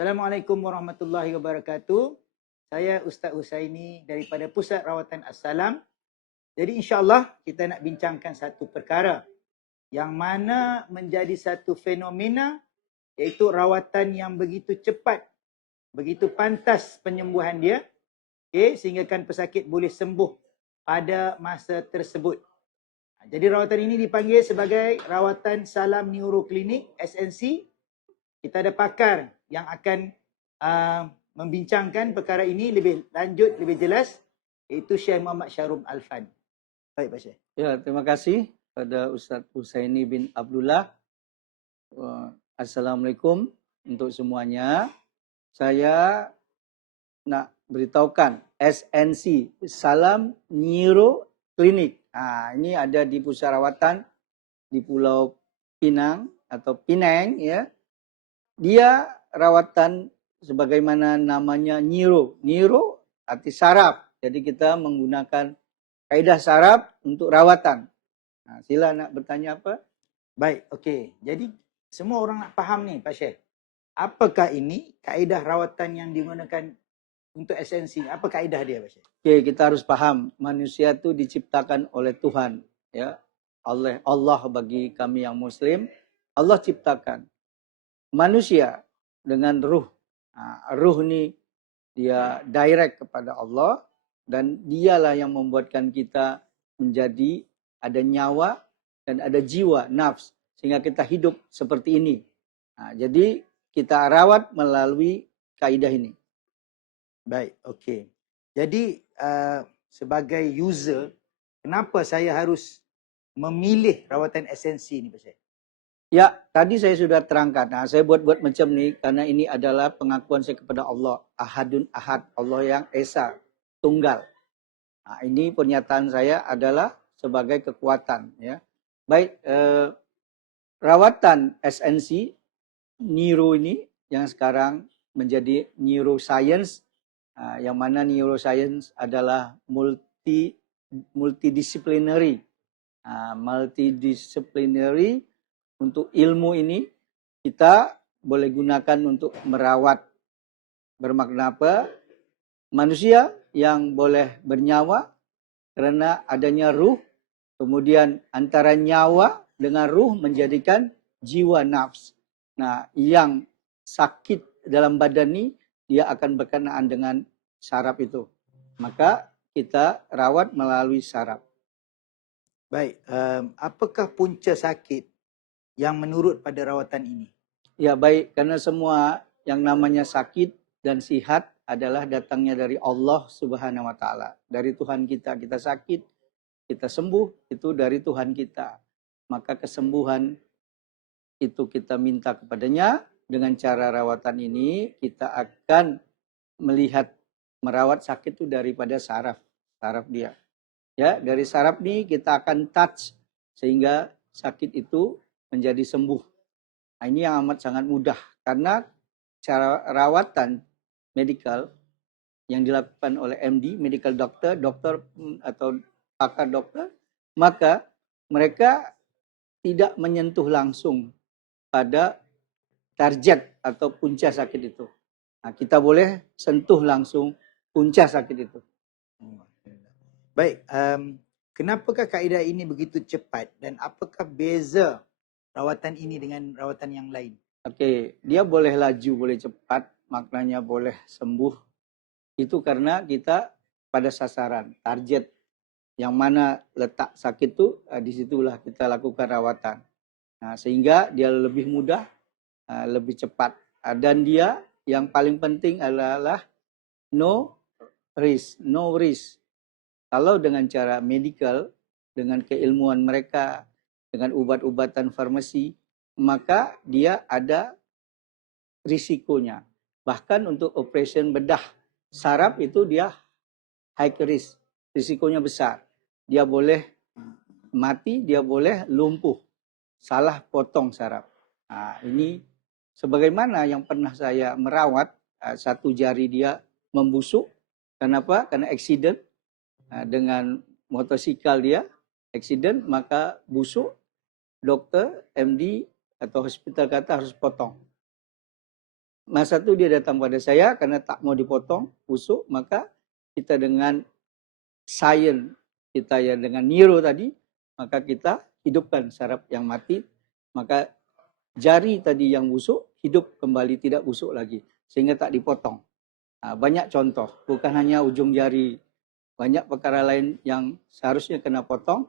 Assalamualaikum warahmatullahi wabarakatuh. Saya Ustaz Husaini daripada Pusat Rawatan As-Salam. Jadi insya-Allah kita nak bincangkan satu perkara yang mana menjadi satu fenomena, iaitu rawatan yang begitu cepat, begitu pantas penyembuhan dia, sehingga kan pesakit boleh sembuh pada masa tersebut. Jadi rawatan ini dipanggil sebagai rawatan Salam Neuroklinik SNC. Kita ada pakar yang akan membincangkan perkara ini lebih lanjut, lebih jelas, iaitu Syekh Muhammad Syarum Alfan. Baik, Pak Syekh. Ya, terima kasih pada Ustaz Husaini bin Abdullah. Assalamualaikum untuk semuanya. Saya nak beritahukan SNC, Salam Neuro Clinic. Ini ada di pusat rawatan di Pulau Pinang atau Pinang, ya. Dia rawatan sebagaimana namanya neuro. Neuro arti saraf. Jadi kita menggunakan kaedah saraf untuk rawatan. Sila nak bertanya apa? Baik, okey. Jadi semua orang nak faham ni, Pak Syekh. Apakah ini kaedah rawatan yang digunakan untuk SNC? Apa kaedah dia, Pak Syekh? Okey, kita harus faham manusia itu diciptakan oleh Tuhan, ya. Allah bagi kami yang muslim, Allah ciptakan manusia dengan ruh. Ruh ni dia direct kepada Allah dan dialah yang membuatkan kita menjadi ada nyawa dan ada jiwa, nafs, sehingga kita hidup seperti ini. Jadi kita rawat melalui kaidah ini. Baik, okey. Jadi sebagai user, kenapa saya harus memilih rawatan SNC ni, Pak Syekh? Ya, tadi saya sudah terangkan. Saya buat macam ni karena ini adalah pengakuan saya kepada Allah. Ahadun ahad, Allah yang Esa, Tunggal. Ini pernyataan saya adalah sebagai kekuatan. Ya. Baik, rawatan SNC, neuro ini yang sekarang menjadi neuroscience. Yang mana neuroscience adalah multidisciplinary. Multidisciplinary. Untuk ilmu ini kita boleh gunakan untuk merawat. Bermakna apa? Manusia yang boleh bernyawa kerana adanya ruh. Kemudian antara nyawa dengan ruh menjadikan jiwa nafs. Yang sakit dalam badan ini dia akan berkenaan dengan saraf itu. Maka kita rawat melalui saraf. Baik, apakah punca sakit yang menurut pada rawatan ini? Ya, baik, karena semua yang namanya sakit dan sihat adalah datangnya dari Allah Subhanahu wa taala. Dari Tuhan kita. Kita sakit, kita sembuh, itu dari Tuhan kita. Maka kesembuhan itu kita minta kepadanya. Dengan cara rawatan ini kita akan melihat merawat sakit itu daripada saraf dia. Ya, dari saraf ini kita akan touch sehingga sakit itu menjadi sembuh. Ini yang amat sangat mudah karena cara rawatan medikal yang dilakukan oleh MD, medical doctor, dokter atau pakar dokter, maka mereka tidak menyentuh langsung pada target atau punca sakit itu. Kita boleh sentuh langsung punca sakit itu. Baik, kenapakah kaedah ini begitu cepat dan apakah beza rawatan ini dengan rawatan yang lain? Okey, dia boleh laju, boleh cepat, maknanya boleh sembuh. Itu karena kita pada sasaran, target yang mana letak sakit itu, di situlah kita lakukan rawatan. Sehingga dia lebih mudah, lebih cepat. Dan dia yang paling penting adalah no risk. Kalau dengan cara medical, dengan keilmuan mereka, dengan ubat-ubatan farmasi, maka dia ada risikonya. Bahkan untuk operasi bedah saraf itu dia high risk, risikonya besar. Dia boleh mati, dia boleh lumpuh, salah potong saraf. Ini sebagaimana yang pernah saya merawat, satu jari dia membusuk. Kenapa? Karena accident dengan motosikal dia, accident maka busuk. Dokter, MD atau hospital kata harus potong. masa itu dia datang pada saya karena tak mau dipotong busuk, maka kita dengan sains kita ya dengan neuro tadi, maka kita hidupkan saraf yang mati, maka jari tadi yang busuk hidup kembali, tidak busuk lagi, sehingga tak dipotong. Banyak contoh, bukan hanya ujung jari, banyak perkara lain yang seharusnya kena potong,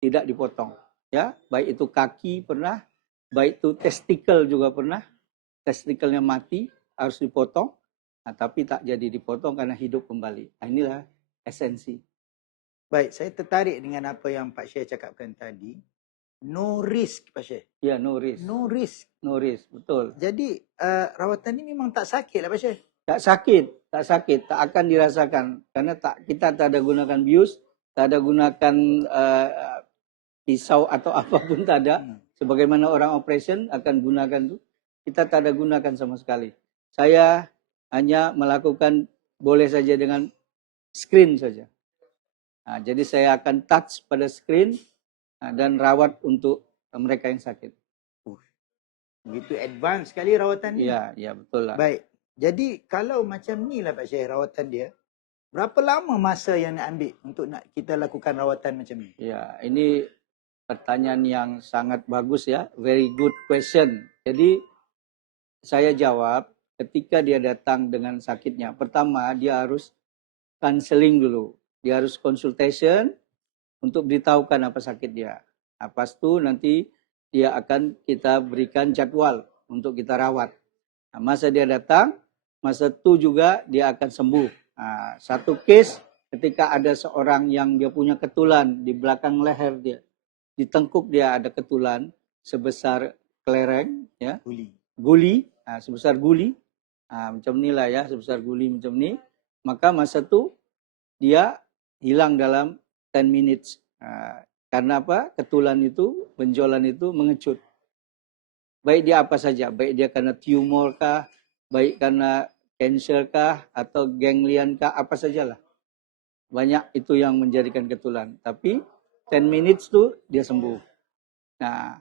tidak dipotong. Ya, baik itu kaki pernah, baik itu testikel juga pernah, testikelnya mati harus dipotong, tapi tak jadi dipotong karena hidup kembali. Inilah esensi. Baik, saya tertarik dengan apa yang Pak Syekh cakapkan tadi. No risk, Pak Syekh. Ya, no risk. No risk. No risk, betul. Jadi rawatan ini memang tak sakit lah Pak Syekh. Tak sakit, tak akan dirasakan karena kita tak ada gunakan bius, tak ada gunakan pisau atau apapun, tak ada. Sebagaimana orang operation akan gunakan tu, kita tak ada gunakan sama sekali. Saya hanya melakukan boleh saja dengan screen saja. Jadi saya akan touch pada screen dan rawat untuk mereka yang sakit. Begitu advance sekali rawatan ni. Ya betul lah. Baik. Jadi kalau macam ni lah Pak Syekh rawatan dia, berapa lama masa yang nak ambil untuk nak kita lakukan rawatan macam ni? Ya, ini pertanyaan yang sangat bagus ya. Very good question. Jadi saya jawab ketika dia datang dengan sakitnya. Pertama dia harus counseling dulu. Dia harus consultation untuk beritahukan apa sakit dia. Lepas tu nanti dia akan kita berikan jadwal untuk kita rawat. Masa dia datang, masa tu juga dia akan sembuh. Satu case ketika ada seorang yang dia punya ketulan di belakang leher dia, di tengkuk dia ada ketulan sebesar kelereng, ya, guli, sebesar guli, macam ni lah ya, sebesar guli macam ni. Maka masa tu dia hilang dalam 10 minutes. Karena apa? Ketulan itu, benjolan itu mengecut. Baik dia apa saja, baik dia karena tumor kah, baik karena kanser kah, atau ganglion kah, apa sajalah. Banyak itu yang menjadikan ketulan. Tapi 10 minutes tu dia sembuh. Nah,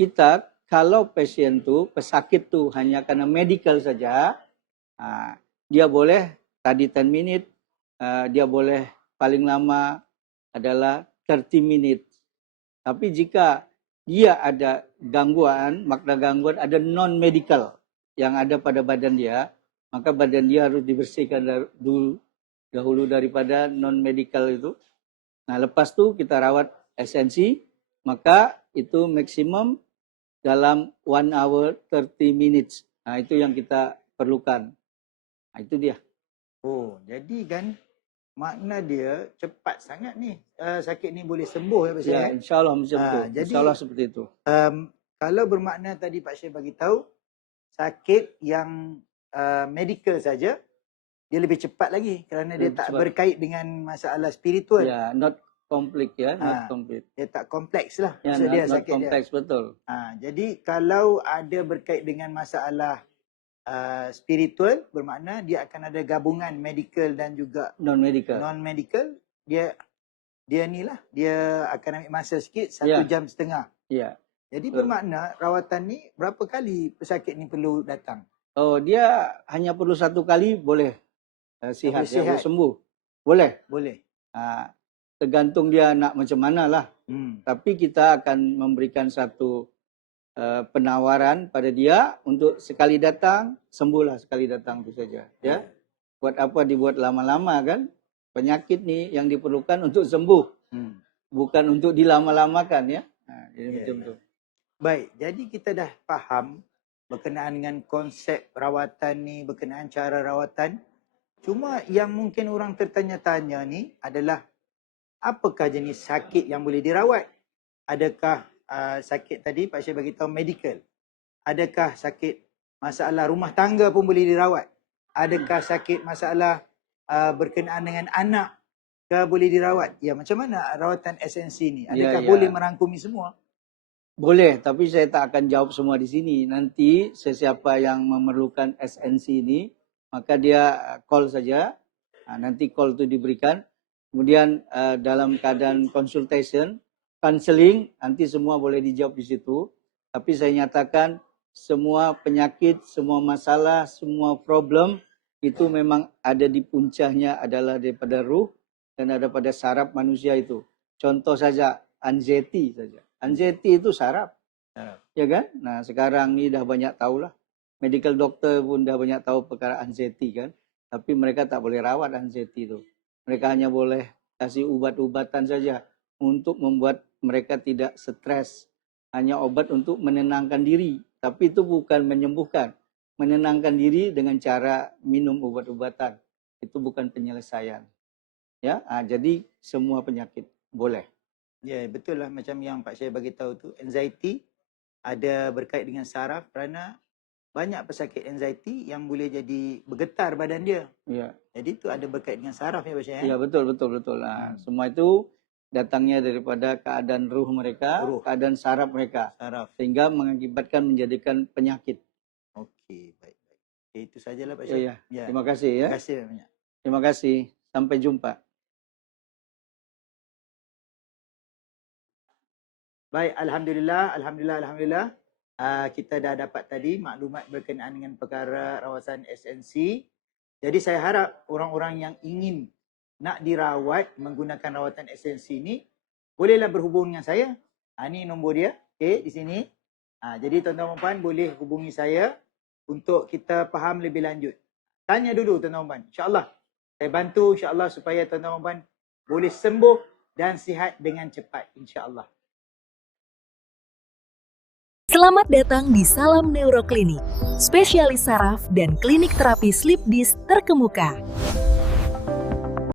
kita kalau pasien tu, pesakit tu hanya karena medical saja, dia boleh tadi 10 minutes, dia boleh paling lama adalah 30 minutes. Tapi jika dia ada gangguan, makna gangguan ada non-medical yang ada pada badan dia, maka badan dia harus dibersihkan dahulu daripada non-medical itu. Nah, lepas tu kita rawat esensi, maka itu maksimum dalam 1 hour 30 minutes. Itu yang kita perlukan. Itu dia. Oh, jadi kan makna dia cepat sangat ni. Sakit ni boleh sembuh ya Pak Syekh. Ya, insyaAllah macam tu. Jadi, InsyaAllah seperti itu. Kalau bermakna tadi Pak Syekh bagi tahu sakit yang medical saja, dia lebih cepat lagi kerana dia tak berkait dengan masalah spiritual. Ya, not complete ya, not complete. Dia tak kompleks lah. Ya, dia not sakit kompleks, dia. betul. Jadi kalau ada berkait dengan masalah spiritual, bermakna dia akan ada gabungan medical dan juga non-medical. Dia ni lah, dia akan ambil masa sikit, 1 jam setengah. Ya. Jadi bermakna rawatan ni berapa kali pesakit ni perlu datang? Oh, dia hanya perlu 1 kali boleh sihat, boleh sembuh. Boleh. Tergantung dia nak macam mana lah. Tapi kita akan memberikan satu penawaran pada dia untuk sekali datang, sembuhlah sekali datang itu saja. Ya. Buat apa dibuat lama-lama kan? Penyakit ni yang diperlukan untuk sembuh. Bukan untuk dilama-lamakan ya. Jadi macam tu. Baik, jadi kita dah faham berkenaan dengan konsep rawatan ni, berkenaan cara rawatan. Cuma yang mungkin orang tertanya-tanya ni adalah apakah jenis sakit yang boleh dirawat? Adakah sakit tadi Pak Syekh bagi tahu medical? Adakah sakit masalah rumah tangga pun boleh dirawat? Adakah sakit masalah berkenaan dengan anak ke boleh dirawat? Ya, macam mana rawatan esensi ni? Adakah boleh merangkumi semua? Boleh, tapi saya tak akan jawab semua di sini. Nanti sesiapa yang memerlukan esensi ini, maka dia call saja. Nanti call itu diberikan. Kemudian dalam keadaan consultation, counseling, nanti semua boleh dijawab di situ. Tapi saya nyatakan semua penyakit, semua masalah, semua problem itu memang ada di puncaknya adalah daripada ruh dan ada pada saraf manusia itu. Contoh saja anxiety saja. Anxiety itu saraf, ya kan? Nah sekarang ini dah banyak tahu lah. Medical doctor pun dah banyak tahu perkara anxiety kan. Tapi mereka tak boleh rawat anxiety itu. Mereka hanya boleh kasih ubat-ubatan saja untuk membuat mereka tidak stres. Hanya obat untuk menenangkan diri. Tapi itu bukan menyembuhkan. Menenangkan diri dengan cara minum obat-obatan. Itu bukan penyelesaian. Ya, jadi semua penyakit boleh. Ya, betul lah macam yang Pak Syed bagi tahu tu. Anxiety ada berkait dengan saraf kerana banyak pesakit anxiety yang boleh jadi bergetar badan dia. Ya. Jadi itu ada berkait dengan saraf ya Pak Syed. Ya, betul. Nah, semua itu datangnya daripada keadaan ruh mereka, keadaan saraf mereka. Sehingga mengakibatkan menjadikan penyakit. Okey, baik. Itu sajalah Pak Syed. Ya. Terima kasih ya. Terima kasih banyak. Terima kasih. Sampai jumpa. Baik, alhamdulillah. Kita dah dapat tadi maklumat berkenaan dengan perkara rawatan SNC. Jadi saya harap orang-orang yang ingin nak dirawat menggunakan rawatan SNC ni bolehlah berhubung dengan saya. Ini nombor dia. Okey, di sini. Jadi tuan-tuan dan puan boleh hubungi saya untuk kita faham lebih lanjut. Tanya dulu tuan-tuan dan puan. InsyaAllah saya bantu insyaAllah supaya tuan-tuan dan puan boleh sembuh dan sihat dengan cepat insyaAllah. Selamat datang di Salam Neuroklinik, spesialis saraf dan klinik terapi sleep disc terkemuka.